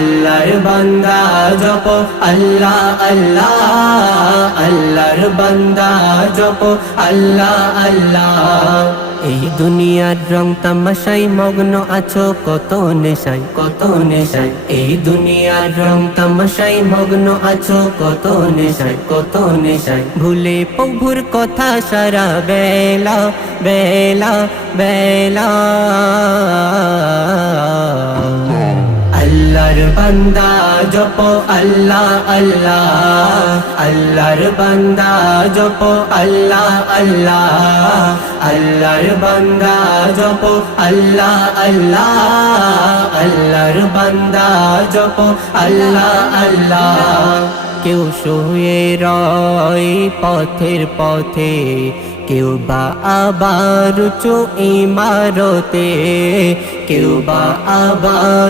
আল্লাহর বান্দা জপ আল্লাহ আল্লাহ, আল্লাহর বান্দা জপ আল্লাহ আল্লাহ। এই দুনিয়ার রং তামাশাই মগ্ন আছো কত নেশায়, কত নেশায়। এই দুনিয়ার রং তামাশাই মগ্ন আছো কত নেশায়, কত নেশায়। ভুলে প্রভুর কথা সারা বেলা বেলা বেলা। আল্লাহর বান্দা জপ আল্লাহ আল্লাহ, আল্লাহর বান্দা জপ আল্লাহ আল্লাহ, আল্লাহর বান্দা জপ আল্লাহ আল্লাহ, আল্লাহর বান্দা জপ আল্লাহ আল্লাহ। কেউ শুয়ে রয় পথের পথে, কেউ বা আবার উঁচু ইমারতে, কেউ বা আবার